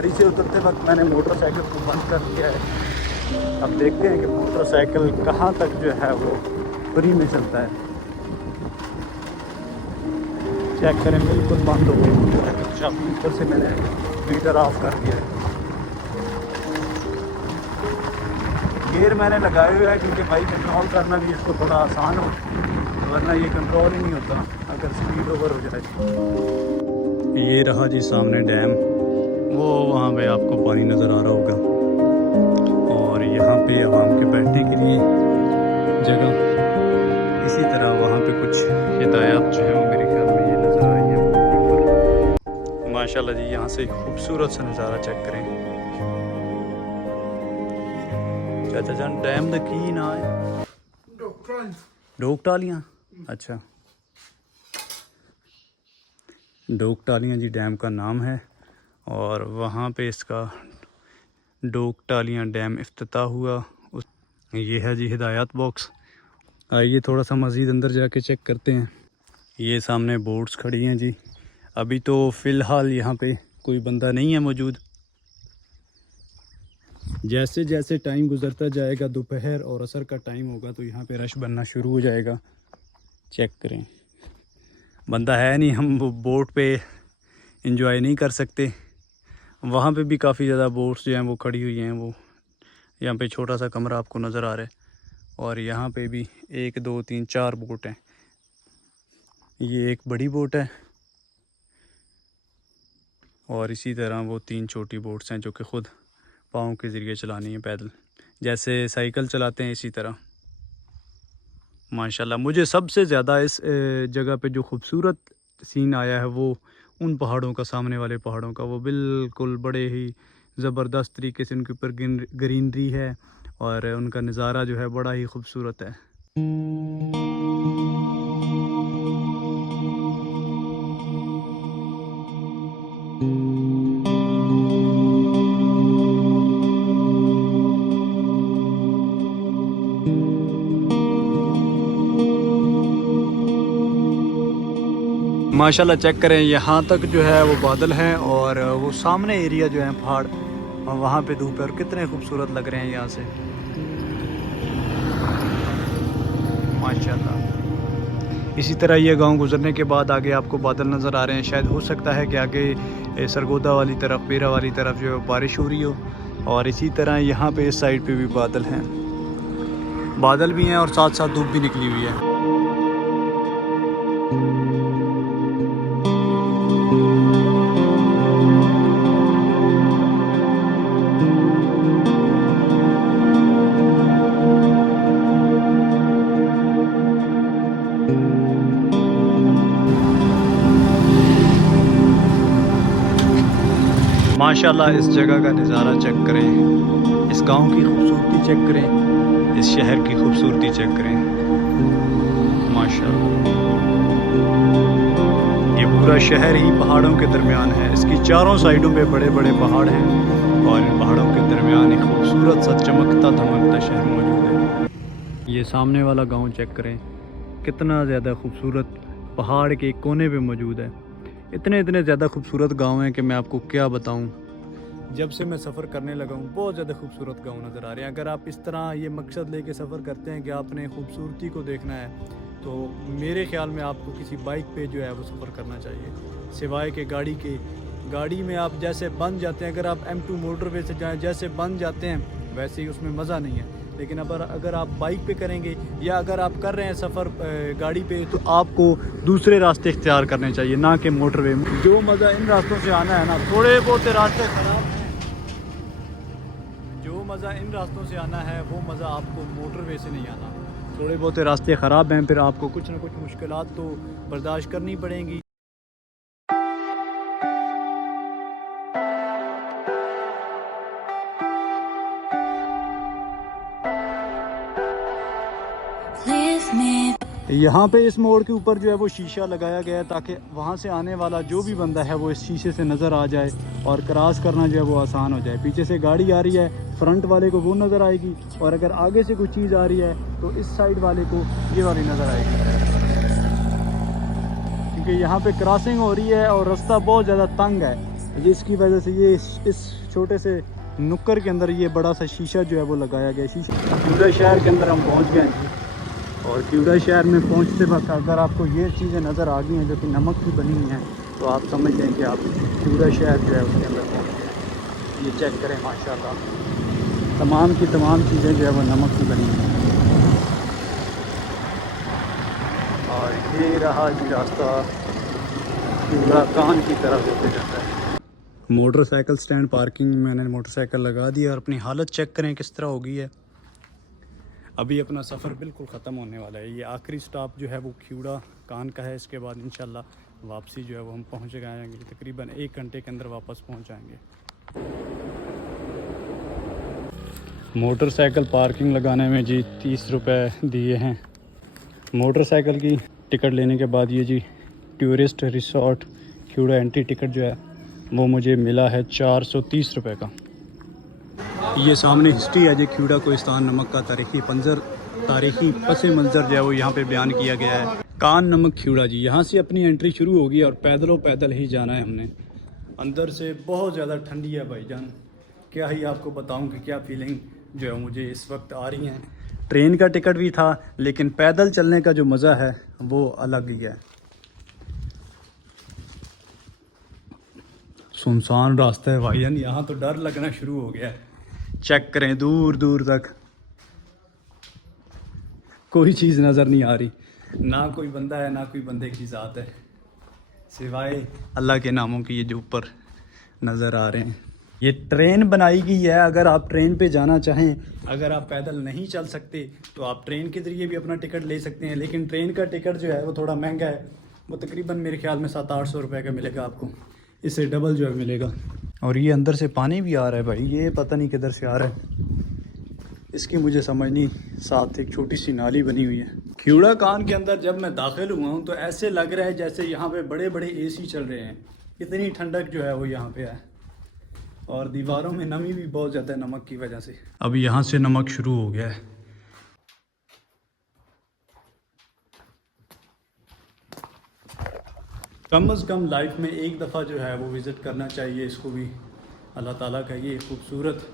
गाड़ी से उतरते वक्त मैंने मोटरसाइकिल को बंद कर दिया है। अब देखते हैं कि मोटरसाइकिल कहाँ तक जो है वो फ्री में चलता है। चेक करें, बिल्कुल बंद हो गई मोटरसाइकिल। चाबी ऊपर से मैंने मीटर ऑफ कर दिया है। गियर मैंने लगाए हुए है क्योंकि भाई कंट्रोल करना भी इसको थोड़ा आसान हो, वरना ये कंट्रोल ही नहीं होता अगर स्पीड ओवर हो जाए। ये रहा जी सामने डैम, वो वहाँ पे आपको पानी नज़र आ रहा होगा। और यहाँ पे आवाम के बैठने के लिए जगह, इसी तरह वहाँ पे कुछ हिदायत जो है वो मेरे ख्याल में ये नज़र आई है ऊपर। माशाल्लाह जी, यहाँ से खूबसूरत सा नज़ारा चेक करें। चाचा जान, डैम दा की ना है? डोगटालियाँ। अच्छा, डोगटालियाँ जी डैम का नाम है। और वहाँ पे इसका डोगटालियाँ डैम इफ्तिताह हुआ। ये है जी हिदायत बॉक्स। आइए थोड़ा सा मज़ीद अंदर जाके चेक करते हैं। ये सामने बोट्स खड़ी हैं जी। अभी तो फ़िलहाल यहाँ पे कोई बंदा नहीं है मौजूद। जैसे जैसे टाइम गुजरता जाएगा, दोपहर और असर का टाइम होगा तो यहाँ पे रश बनना शुरू हो जाएगा। चेक करें, बंदा है नहीं, हम बोट पे इंजॉय नहीं कर सकते। वहाँ पे भी काफ़ी ज़्यादा बोट्स जो हैं वो खड़ी हुई हैं। वो यहाँ पे छोटा सा कमरा आपको नज़र आ रहा है। और यहाँ पे भी 1 2 3 4 बोट हैं। ये एक बड़ी बोट है और इसी तरह वो 3 छोटी बोट्स हैं जो कि ख़ुद पाँव के ज़रिए चलानी है, पैदल, जैसे साइकिल चलाते हैं इसी तरह। माशाल्लाह, मुझे सबसे ज़्यादा इस जगह पे जो खूबसूरत सीन आया है वो उन पहाड़ों का, सामने वाले पहाड़ों का। वो बिल्कुल बड़े ही ज़बरदस्त तरीके से उनके ऊपर ग्रीनरी है और उनका नज़ारा जो है बड़ा ही खूबसूरत है। माशाल्लाह चेक करें, यहाँ तक जो है वो बादल हैं और वो सामने एरिया जो है पहाड़, वहाँ पे धूप है और कितने खूबसूरत लग रहे हैं यहाँ से। माशाल्लाह। इसी तरह ये गांव गुजरने के बाद आगे आपको बादल नज़र आ रहे हैं। शायद हो सकता है कि आगे सरगोदा वाली तरफ, पेरा वाली तरफ जो है बारिश हो रही हो। और इसी तरह यहाँ पे इस साइड पे भी बादल हैं, बादल भी हैं और साथ साथ धूप भी निकली हुई है। माशाल्लाह, इस जगह का नज़ारा चेक करें, इस गांव की खूबसूरती चेक करें, इस शहर की खूबसूरती चेक करें। माशाल्लाह, ये पूरा शहर ही पहाड़ों के दरमियान है। इसकी चारों साइडों पे बड़े बड़े पहाड़ हैं और इन पहाड़ों के दरमियान एक खूबसूरत सा चमकता धमकता शहर मौजूद है। ये सामने वाला गाँव चेक करें, कितना ज़्यादा खूबसूरत पहाड़ के कोने पे मौजूद है। इतने ज़्यादा खूबसूरत गांव हैं कि मैं आपको क्या बताऊं। जब से मैं सफ़र करने लगा हूं बहुत ज़्यादा खूबसूरत गांव नज़र आ रहे हैं। अगर आप इस तरह ये मकसद लेके सफ़र करते हैं कि आपने खूबसूरती को देखना है, तो मेरे ख्याल में आपको किसी बाइक पे जो है वो सफ़र करना चाहिए, सिवाय के गाड़ी में आप जैसे बन जाते हैं। अगर आप M2 मोटरवे से जाएँ, जैसे बन जाते हैं वैसे ही उसमें मज़ा नहीं है। लेकिन अगर आप बाइक पे करेंगे या अगर आप कर रहे हैं सफ़र गाड़ी पे, तो आपको दूसरे रास्ते इख्तियार करने चाहिए, ना कि मोटरवे में। जो मज़ा इन रास्तों से आना है ना, थोड़े बहुत रास्ते ख़राब हैं, जो मज़ा इन रास्तों से आना है वो मज़ा आपको मोटरवे से नहीं आना। थोड़े बहुत रास्ते ख़राब हैं, फिर आपको कुछ ना कुछ मुश्किलात तो बर्दाश्त करनी पड़ेंगी। यहाँ पे इस मोड़ के ऊपर जो है वो शीशा लगाया गया है ताकि वहाँ से आने वाला जो भी बंदा है वो इस शीशे से नज़र आ जाए और क्रॉस करना जो है वो आसान हो जाए। पीछे से गाड़ी आ रही है, फ्रंट वाले को वो नज़र आएगी, और अगर आगे से कुछ चीज़ आ रही है तो इस साइड वाले को ये वाली नज़र आएगी, क्योंकि यहाँ पे क्रॉसिंग हो रही है और रास्ता बहुत ज़्यादा तंग है। जिसकी वजह से ये इस छोटे से नुक्कर के अंदर ये बड़ा सा शीशा जो है वो लगाया गया शीशा। क्यूड़ा शहर के अंदर हम पहुंच गए हैं और क्यूड़ा शहर में पहुंचते वक्त अगर आपको ये चीज़ें नज़र आ गई हैं जो कि नमक की बनी हुई हैं तो आप समझ लें कि आप क्यूड़ा शहर जो है उसके अंदर पहुंच गए। ये चेक करें माशाल्लाह, तमाम की तमाम चीज़ें जो है वो नमक की बनी हुई हैं। और ये रहा जी रास्ता क्यूड़ा कान की तरफ होते जाता है। मोटरसाइकिल स्टैंड पार्किंग में मैंने मोटरसाइकिल लगा दी और अपनी हालत चेक करें किस तरह हो गई है। अभी अपना सफ़र बिल्कुल ख़त्म होने वाला है। ये आखिरी स्टॉप जो है वो क्यूड़ा कान का है। इसके बाद इंशाल्लाह वापसी जो है वो हम पहुँच जाएंगे, तकरीबन 1 घंटे के अंदर वापस पहुँच जाएंगे। मोटरसाइकिल पार्किंग लगाने में जी 30 रुपये दिए हैं। मोटरसाइकिल की टिकट लेने के बाद ये जी टूरिस्ट रिसोर्ट क्यूड़ा एंट्री टिकट जो है वो मुझे मिला है 430 रुपये का। ये सामने हिस्ट्री है जी क्यूड़ा कोहिस्तान नमक का तारीखी पस मंज़र जो है वो यहाँ पे बयान किया गया है। कान नमक क्यूड़ा जी, यहाँ से अपनी एंट्री शुरू होगी और पैदल ही जाना है हमने। अंदर से बहुत ज़्यादा ठंडी है भाईजान, क्या ही आपको बताऊँ कि क्या फीलिंग जो है मुझे इस वक्त आ रही हैं। ट्रेन का टिकट भी था लेकिन पैदल चलने का जो मज़ा है वो अलग ही है। सुनसान रास्ता है भाईजान, यहाँ तो डर लगना शुरू हो गया है। चेक करें दूर दूर तक कोई चीज़ नज़र नहीं आ रही, ना कोई बंदा है ना कोई बंदे की ज़ात है, सिवाय अल्लाह के नामों की ये जो ऊपर नज़र आ रहे हैं। ये ट्रेन बनाई गई है, अगर आप ट्रेन पे जाना चाहें, अगर आप पैदल नहीं चल सकते तो आप ट्रेन के ज़रिए भी अपना टिकट ले सकते हैं। लेकिन ट्रेन का टिकट जो है वो थोड़ा महंगा है, वो तकरीबन मेरे ख्याल में 700-800 रुपये का मिलेगा आपको, इससे डबल जो है मिलेगा। और ये अंदर से पानी भी आ रहा है भाई, ये पता नहीं किधर से आ रहा है, इसकी मुझे समझ नहीं। साथ एक छोटी सी नाली बनी हुई है। क्यूड़ा कान के अंदर जब मैं दाखिल हुआ हूँ तो ऐसे लग रहा है जैसे यहाँ पे बड़े बड़े एसी चल रहे हैं, इतनी ठंडक जो है वो यहाँ पे है। और दीवारों में नमी भी बहुत ज़्यादा है नमक की वजह से। अब यहाँ से नमक शुरू हो गया है। कम अज़ कम लाइफ में एक दफ़ा जो है वो विज़िट करना चाहिए इसको भी। अल्लाह ताला का ये खूबसूरत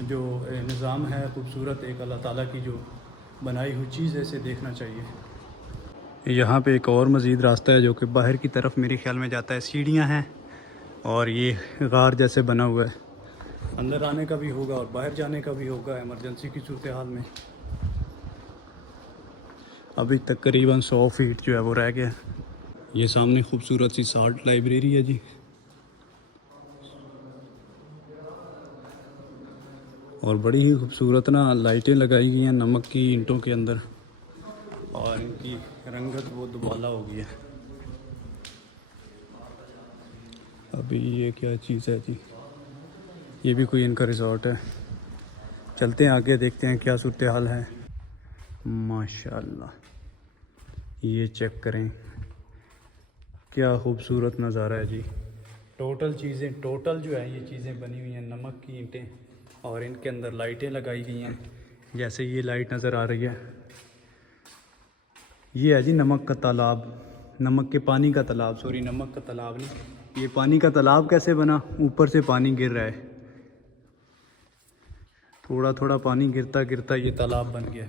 जो निज़ाम है, खूबसूरत एक अल्लाह ताला की जो बनाई हुई चीज़ है, इसे देखना चाहिए। यहाँ पे एक और मज़ीद रास्ता है जो कि बाहर की तरफ मेरे ख्याल में जाता है। सीढ़ियाँ हैं और ये गार जैसे बना हुआ है, अंदर आने का भी होगा और बाहर जाने का भी होगा इमरजेंसी की सूरत हाल में। अभी तकरीबन 100 फीट जो है वो रह गया। ये सामने खूबसूरत सी साल्ट लाइब्रेरी है जी, और बड़ी ही खूबसूरत ना लाइटें लगाई गई हैं नमक की ईंटों के अंदर, और इनकी रंगत वो दुबाला हो गई है। अभी ये क्या चीज़ है जी, ये भी कोई इनका रिजॉर्ट है। चलते हैं आगे, देखते हैं क्या सूरत हाल है। माशाल्लाह, ये चेक करें क्या खूबसूरत नज़ारा है जी। टोटल जो है ये चीज़ें बनी हुई हैं नमक की ईंटें, और इनके अंदर लाइटें लगाई गई हैं, जैसे ये लाइट नज़र आ रही है। ये है जी नमक का तालाब, नमक के पानी का तालाब, सॉरी नमक का तालाब नहीं। ये पानी का तालाब कैसे बना, ऊपर से पानी गिर रहा है, थोड़ा थोड़ा पानी गिरता गिरता ये तालाब बन गया।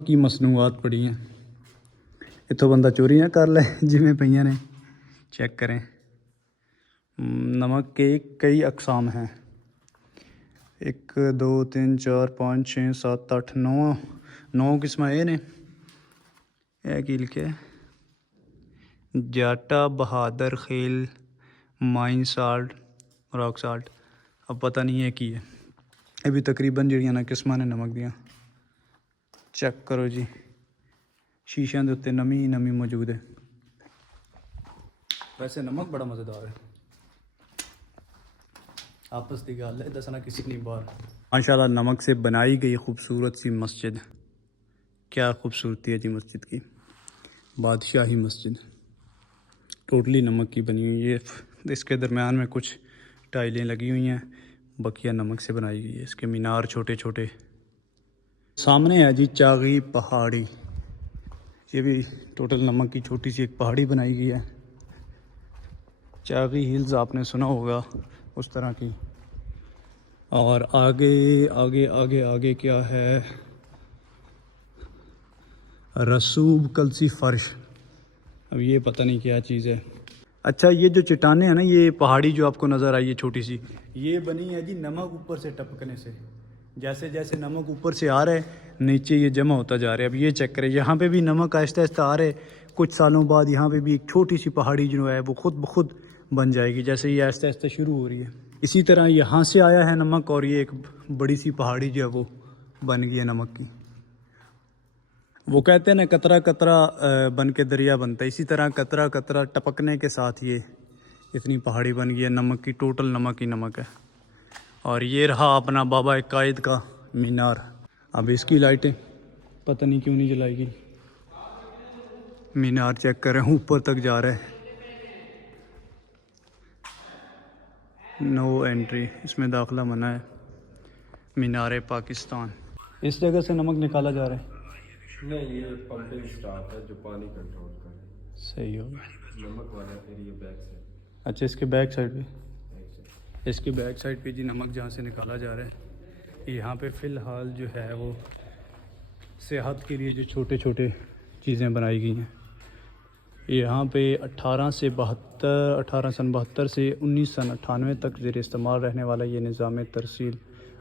की मसनूआत पड़ी हैं, इतों बंदा चोरी ना कर ले जिमें पईयां ने। चेक करें, नमक के कई अकसाम हैं, 1 2 3 4 5 6 7 8 9 किस्म ये ने। की लिखे जाटा, बहादुर, खेल, माइन साल्ट, रॉक साल्ट, अब पता नहीं है की है। अभी तकरीबन जड़ियाँ ना किस्मां ने नमक दियाँ। चेक करो जी, शीशियां के उत्ते नमी ही नमी मौजूद है। वैसे नमक बड़ा मज़ेदार है, आपस की गल है, दसना किसी नहीं बाहर। माशाल्लाह नमक से बनाई गई खूबसूरत सी मस्जिद, क्या खूबसूरती है जी मस्जिद की, बादशाही मस्जिद, टोटली नमक की बनी हुई है। इसके दरमियान में कुछ टाइलें लगी हुई हैं, बकिया नमक से बनाई गई है। इसके मीनार छोटे छोटे। सामने है जी चागी पहाड़ी, ये भी टोटल नमक की छोटी सी एक पहाड़ी बनाई गई है। चागी हिल्स आपने सुना होगा उस तरह की। और आगे आगे आगे आगे क्या है, रसूब कलसी फ़र्श। अब ये पता नहीं क्या चीज़ है। अच्छा, ये जो चट्टानें हैं ना, ये पहाड़ी जो आपको नज़र आई है छोटी सी, ये बनी है जी नमक ऊपर से टपकने से। जैसे जैसे नमक ऊपर से आ रहा है नीचे ये जमा होता जा रहा है। अब ये चेक करें, यहाँ पे भी नमक आहिस्ता आहिस्ता आ रहा है। कुछ सालों बाद यहाँ पे भी एक छोटी सी पहाड़ी जो है वो खुद ब खुद बन जाएगी, जैसे ये आहिस्ता आहिस्ता शुरू हो रही है। इसी तरह यहाँ से आया है नमक और ये एक बड़ी सी पहाड़ी जो है वो बन गई है नमक की। वो कहते हैं ना, कतरा कतरा बन के दरिया बनता है, इसी तरह कतरा कतरा टपकने के साथ ये इतनी पहाड़ी बन गई है नमक की। टोटल नमक ही नमक है। और ये रहा अपना बाबा कायद का मीनार। अब इसकी लाइटें पता नहीं क्यों नहीं जलाई गई। मीनार चेक करें, ऊपर तक जा रहा है। नो एंट्री, इसमें दाखिला मना है। मीनार पाकिस्तान। इस जगह से नमक निकाला जा रहा है। नहीं, ये पंपिंग स्टाफ है जो पानी कंट्रोल करे। सही हो गया। नमक वाला एरिया बैक साइड। अच्छा, इसके बैक साइड पे, इसकी बैक साइड पे जी नमक जहाँ से निकाला जा रहा है। यहाँ पे फ़िलहाल जो है वो सेहत के लिए जो छोटे छोटे चीज़ें बनाई गई हैं। यहाँ पे 1872 से 1998 तक ज़ेर इस्तेमाल रहने वाला ये निज़ाम तरसील।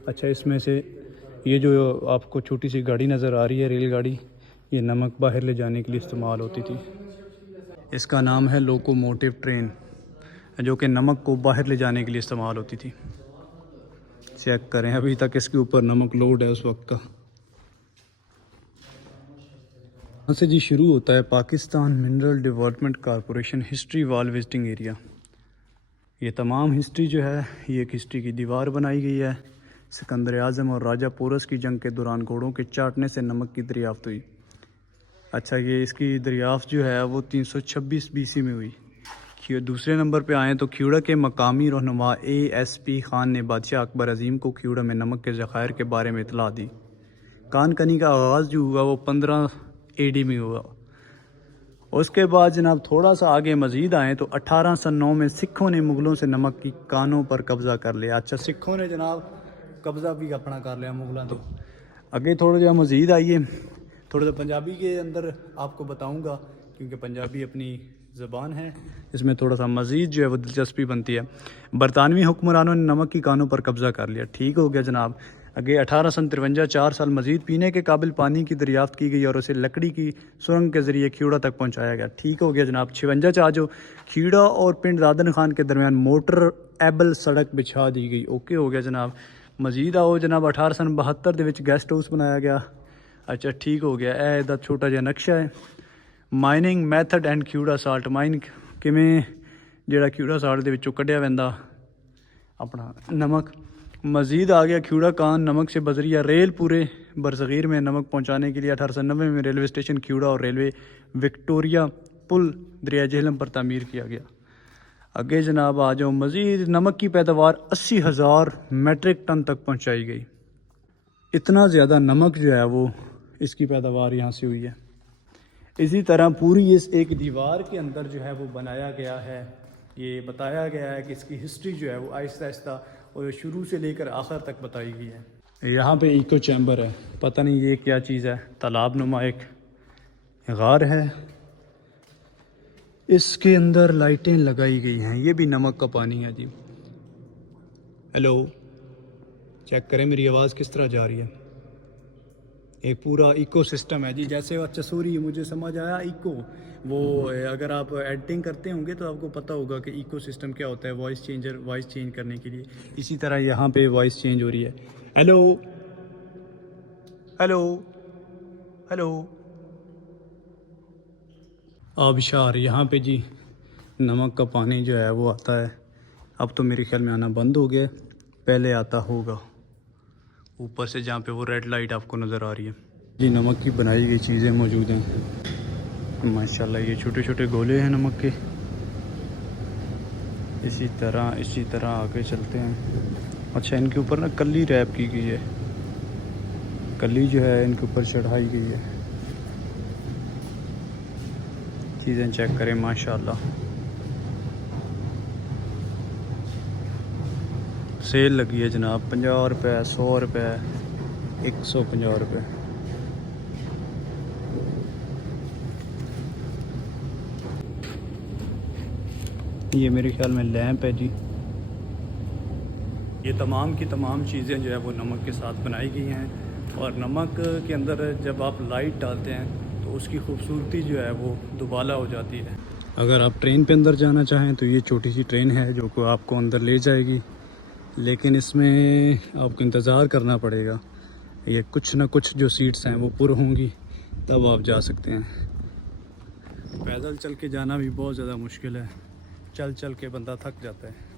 अच्छा, इसमें से ये जो आपको छोटी सी गाड़ी नज़र आ रही है, रेलगाड़ी, ये नमक बाहर ले जाने के लिए इस्तेमाल होती थी। इसका नाम है लोकोमोटिव ट्रेन, जो कि नमक को बाहर ले जाने के लिए इस्तेमाल होती थी। चेक करें, अभी तक इसके ऊपर नमक लोड है उस वक्त का। यहाँ से जी शुरू होता है Pakistan mineral development corporation history wall visiting area. ये तमाम हिस्ट्री जो है, ये एक हिस्ट्री की दीवार बनाई गई है। सिकंदर आज़म और राजा पोरस की जंग के दौरान घोड़ों के चाटने से नमक की दरियाफ्त हुई। अच्छा, ये इसकी दरियाफ्त जो है वो 326 BC में हुई। दूसरे नंबर पे आएँ तो खियोड़ा के मकामी रहनुमा ASP खान ने बादशाह अकबर अज़ीम को खियोड़ा में नमक के ज़खायर के बारे में इतला दी। कानकनी का आगाज़ जो हुआ वो 15 AD में हुआ। उसके बाद जनाब थोड़ा सा आगे मज़ीद आएँ तो 1809 में सिखों ने मुग़लों से नमक की कानों पर कब्ज़ा कर लिया। अच्छा, सिखों ने जनाब कब्ज़ा भी अपना कर लिया मुग़लों। तो आगे थोड़ा जो मज़ीद आइए, थोड़ा सा पंजाबी के अंदर आपको बताऊंगा, क्योंकि पंजाबी अपनी ज़बान है, इसमें थोड़ा सा मज़ीद जो है वो दिलचस्पी बनती है। बरतानवी हुक्मरानों ने नमक की कानों पर कब्ज़ा कर लिया। ठीक हो गया जनाब। आगे 1853 4 साल मज़ीद पीने के काबिल पानी की दरियाफ्त की गई और उसे लकड़ी की सुरंग के ज़रिए खियोड़ा तक पहुँचाया गया। ठीक हो गया जनाब। 56 आज खियोड़ा और पिंड दादन खान के दरमियान मोटर एबल सड़क बिछा दी गई। ओके हो गया जनाब। मज़ीद आओ जनाब, 1872 के गेस्ट हाउस बनाया गया। अच्छा, ठीक हो गया। ए दा छोटा जिहा नक्शा है। Mining method and Khewra salt mine किमें जिहड़ा खियोड़ा साल्ट दे विचों कढ़िया वैंदा अपना नमक। मज़ीद आ गया खियोड़ा कान नमक से बजरिया रेल। पूरे बरसगीर में नमक पहुंचाने के लिए 1890 में रेलवे स्टेशन खियोड़ा और रेलवे विक्टोरिया पुल दरिया झेलम पर तामीर किया गया। आगे जनाब आ जाओ, मज़ीद नमक की पैदावार 80,000 मेट्रिक टन तक पहुंचाई गई। इतना ज़्यादा नमक जो है वो इसकी पैदावार यहाँ से हुई है। इसी तरह पूरी इस एक दीवार के अंदर जो है वो बनाया गया है। ये बताया गया है कि इसकी हिस्ट्री जो है वो आहिस्ता आहिस्ता और शुरू से लेकर आखिर तक बताई गई है। यहाँ पे इको चैम्बर है, पता नहीं ये क्या चीज़ है। तालाब नुमा एक गार है, इसके अंदर लाइटें लगाई गई हैं। ये भी नमक का पानी है जी। हेलो, चेक करें मेरी आवाज़ किस तरह जा रही है। एक पूरा इको सिस्टम है जी। जैसे अच्छा सॉरी, मुझे समझ आया इको, वो अगर आप एडिटिंग करते होंगे तो आपको पता होगा कि इको सिस्टम क्या होता है। वॉइस चेंजर, वॉइस चेंज करने के लिए। इसी तरह यहाँ पे वॉइस चेंज हो रही है। Hello hello hello. आबशार, यहाँ पे जी नमक का पानी जो है वो आता है। अब तो मेरे ख्याल में आना बंद हो गया, पहले आता होगा। ऊपर से जहाँ पे वो रेड लाइट आपको नज़र आ रही है जी, नमक की बनाई गई चीज़ें मौजूद हैं माशाल्लाह। ये छोटे छोटे गोले हैं नमक के। इसी तरह आगे चलते हैं। अच्छा, इनके ऊपर ना कली रैप की गई है। कली जो है इनके ऊपर चढ़ाई गई है। चीज़ें चेक करें माशाल्लाह। सेल लगी है जनाब, 50 रुपये, 100 रुपये, 150 रुपये। ये मेरे ख्याल में लैंप है जी। ये तमाम की तमाम चीज़ें जो है वो नमक के साथ बनाई गई हैं, और नमक के अंदर जब आप लाइट डालते हैं तो उसकी खूबसूरती जो है वो दुबाला हो जाती है। अगर आप ट्रेन पे अंदर जाना चाहें तो ये छोटी सी ट्रेन है जो को आपको अंदर ले जाएगी, लेकिन इसमें आपको इंतज़ार करना पड़ेगा। ये कुछ ना कुछ जो सीट्स हैं वो पुर होंगी, तब आप जा सकते हैं। पैदल चल के जाना भी बहुत ज़्यादा मुश्किल है, चल चल के बंदा थक जाता है।